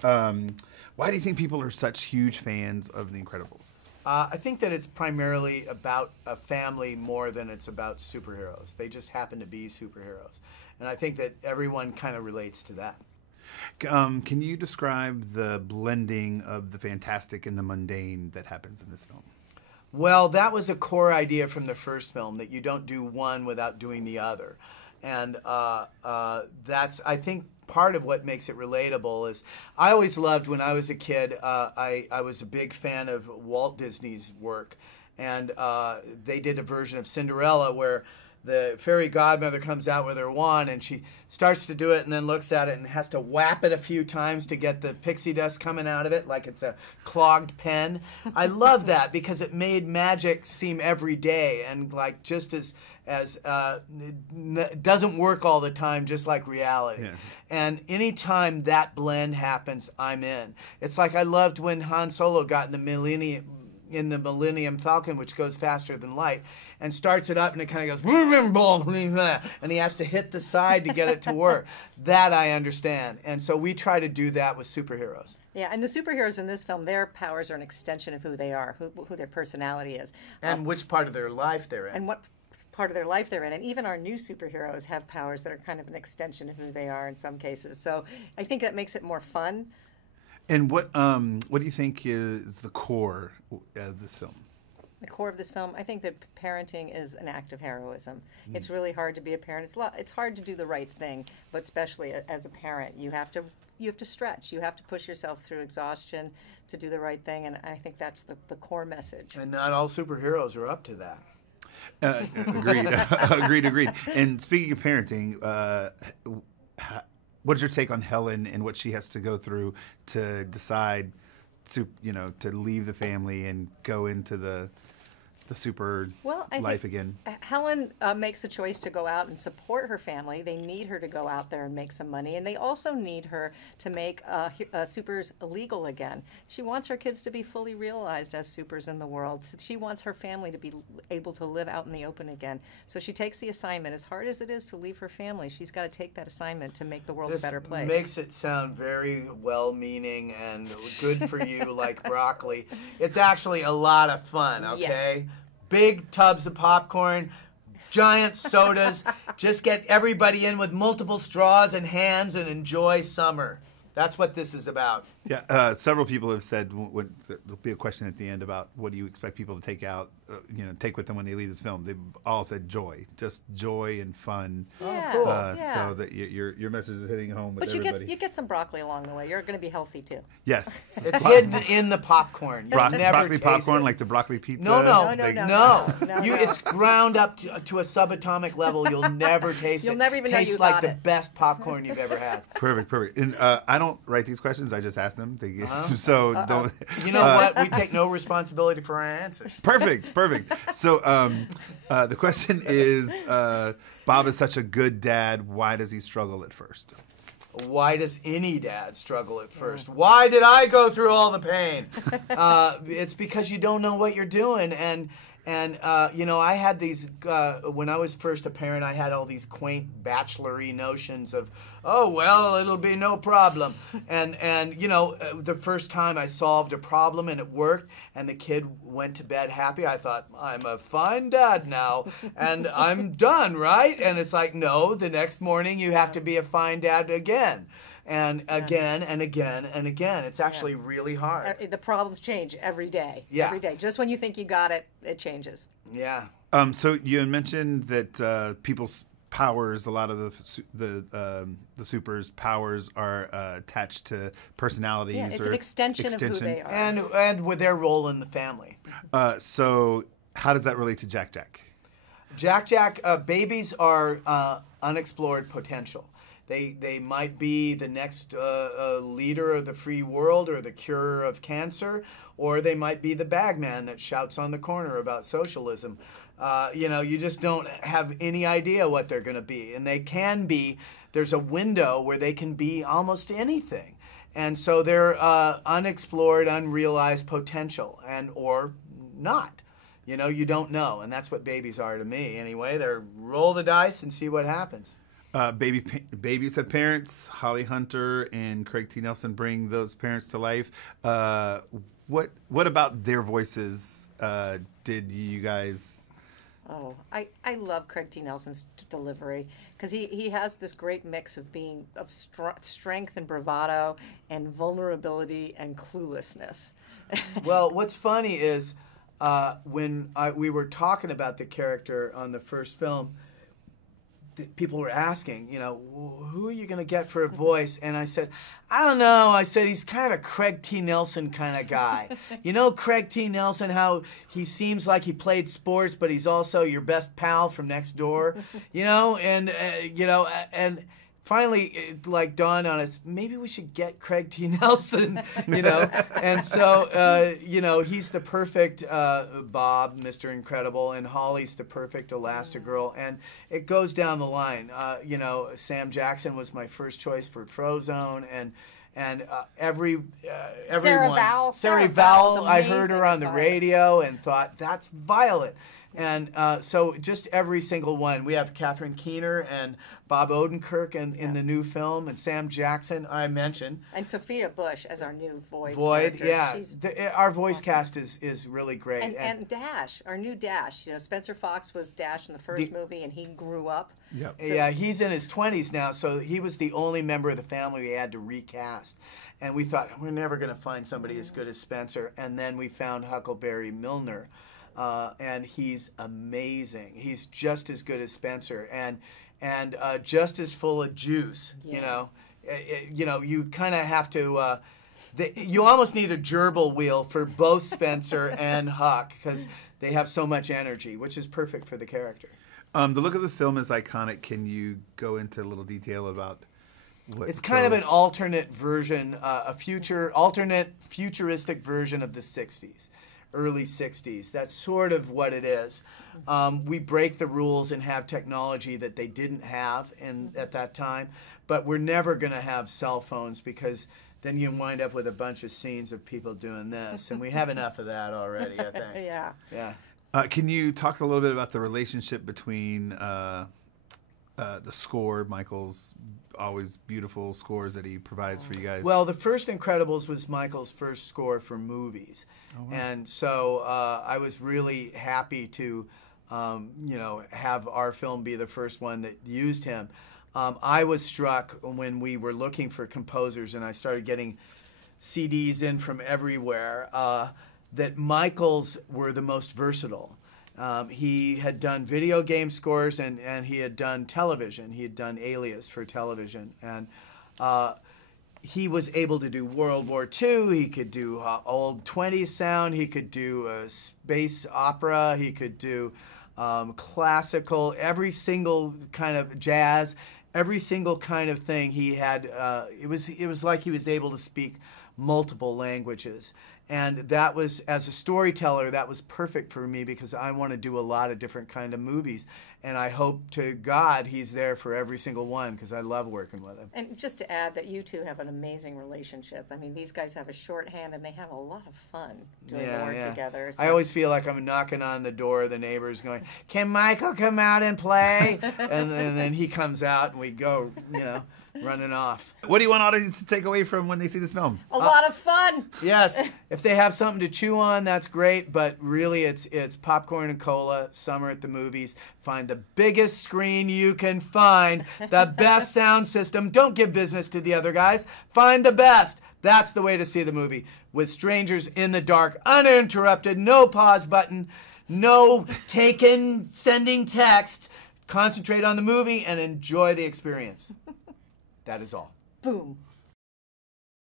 Why do you think people are such huge fans of The Incredibles? I think that it's primarily about a family more than it's about superheroes. They just happen to be superheroes. And I think that everyone kind of relates to that. Can you describe the blending of the fantastic and the mundane that happens in this film? Well, that was a core idea from the first film, that you don't do one without doing the other. And that's, I think, part of what makes it relatable. Is I always loved, when I was a kid, I was a big fan of Walt Disney's work. And they did a version of Cinderella where the fairy godmother comes out with her wand and she starts to do it and then looks at it and has to whap it a few times to get the pixie dust coming out of it like it's a clogged pen. I love that because it made magic seem everyday and like just as it doesn't work all the time, just like reality. Yeah. And anytime that blend happens, I'm in. It's like I loved when Han Solo got in the Millennium Falcon, which goes faster than light, and starts it up and it kind of goes, and he has to hit the side to get it to work. That I understand. And so we try to do that with superheroes. Yeah, and the superheroes in this film, their powers are an extension of who they are, who their personality is. And which part of their life they're in. And what part of their life they're in. And even our new superheroes have powers that are kind of an extension of who they are in some cases. So I think that makes it more fun. And what do you think is the core of this film? The core of this film, I think that parenting is an act of heroism. It's really hard to be a parent. It's hard to do the right thing, but especially as a parent, you have to stretch. You have to push yourself through exhaustion to do the right thing, and I think that's the core message. And not all superheroes are up to that. Agreed. Agreed. And speaking of parenting, what is your take on Helen and what she has to go through to decide to leave the family and go into the super life again? Helen makes a choice to go out and support her family. They need her to go out there and make some money, and they also need her to make supers illegal again. She wants her kids to be fully realized as supers in the world. She wants her family to be able to live out in the open again. So she takes the assignment. As hard as it is to leave her family, she's got to take that assignment to make the world a better place. This makes it sound very well-meaning and good for you, like broccoli. It's actually a lot of fun, okay? Yes. Big tubs of popcorn, giant sodas. Just get everybody in with multiple straws and hands and enjoy summer. That's what this is about. Yeah, several people have said there'll be a question at the end about what do you expect people to take out, take with them when they leave this film. They've all said joy, just joy and fun. Yeah, cool. So that your message is hitting home with everybody. But you get some broccoli along the way. You're going to be healthy too. Yes, it's hidden in the popcorn. Broccoli popcorn, like the broccoli pizza. No. It's ground up to a subatomic level. You'll never taste it. You'll never even know you tastes like got the it. best popcorn you've ever had. Perfect. And I don't write these questions. I just ask them. So don't. You know what? We take no responsibility for our answers. Perfect. So the question is, Bob is such a good dad. Why does he struggle at first? Why does any dad struggle at first? Why did I go through all the pain? It's because you don't know what you're doing. And I had these, when I was first a parent, I had all these quaint bachelor-y notions of, oh, well, it'll be no problem. And the first time I solved a problem and it worked and the kid went to bed happy, I thought, I'm a fine dad now and I'm done, right? And it's like, no, the next morning you have to be a fine dad again. And again and again and again. It's actually really hard. The problems change every day. Yeah. Every day. Just when you think you got it, it changes. Yeah. So you mentioned that people's powers, a lot of the supers' powers are attached to personalities. Yeah, it's an extension of who they are. And with their role in the family. So how does that relate to Jack? Jack, babies are unexplored potential. They might be the next leader of the free world or the cure of cancer, or they might be the bagman that shouts on the corner about socialism. You just don't have any idea what they're going to be. And they can be, there's a window where they can be almost anything. And so they're unexplored, unrealized potential, or not. You don't know. And that's what babies are to me anyway. They're roll the dice and see what happens. Babysit parents, Holly Hunter and Craig T. Nelson bring those parents to life. What about their voices did you guys... Oh, I love Craig T. Nelson's delivery because he has this great mix of being of strength and bravado and vulnerability and cluelessness. Well, what's funny is when we were talking about the character on the first film, people were asking, you know, who are you going to get for a voice? And I said, I don't know. I said, he's kind of a Craig T. Nelson kind of guy. You know Craig T. Nelson, how he seems like he played sports, but he's also your best pal from next door, you know? And, you know, and finally, it like dawned on us, maybe we should get Craig T. Nelson, you know? And so, you know, he's the perfect Bob, Mr. Incredible, and Holly's the perfect Elastigirl, and it goes down the line. You know, Sam Jackson was my first choice for Frozone, and everyone, Sarah Vowell, I heard her on the radio and thought, that's Violet. And so just every single one. We have Catherine Keener and Bob Odenkirk in the new film, and Sam Jackson, I mentioned. And Sophia Bush as our new Void. Void, yeah. Our voice cast is really great. And Dash, our new Dash. You know, Spencer Fox was Dash in the first movie, and he grew up. Yep. So, yeah, he's in his 20s now, so he was the only member of the family we had to recast. And we thought, we're never going to find somebody as good as Spencer. And then we found Huckleberry Milner. And he's amazing. He's just as good as Spencer, and just as full of juice. Yeah. You know, you kind of have to. You almost need a gerbil wheel for both Spencer and Huck because they have so much energy, which is perfect for the character. The look of the film is iconic. Can you go into a little detail about what? It's kind of an alternate version, alternate futuristic version of the '60s. Early 60s. That's sort of what it is. We break the rules and have technology that they didn't have at that time, but we're never going to have cell phones because then you wind up with a bunch of scenes of people doing this, and we have enough of that already, I think. Yeah. Yeah. Can you talk a little bit about the relationship between the score, Michael's always beautiful scores that he provides for you guys? Well, the first Incredibles was Michael's first score for movies. Oh, wow. And so I was really happy to, you know, have our film be the first one that used him. I was struck when we were looking for composers and I started getting CDs in from everywhere that Michael's were the most versatile. He had done video game scores and he had done television. He had done Alias for television. And he was able to do World War II. He could do old 20s sound. He could do space opera. He could do classical, every single kind of jazz, every single kind of thing he had. It was like he was able to speak multiple languages. And that was, as a storyteller, that was perfect for me because I want to do a lot of different kind of movies. And I hope to God he's there for every single one because I love working with him. And just to add that you two have an amazing relationship. I mean, these guys have a shorthand and they have a lot of fun doing the work together. So. I always feel like I'm knocking on the door of the neighbors going, can Michael come out and play? and then he comes out and we go, you know, running off. What do you want audiences to take away from when they see this film? A lot of fun. Yes. If they have something to chew on, that's great. But really, it's popcorn and cola, summer at the movies. Find the biggest screen you can find, the best sound system. Don't give business to the other guys. Find the best. That's the way to see the movie. With strangers in the dark, uninterrupted, no pause button, no sending text. Concentrate on the movie and enjoy the experience. That is all. Boom.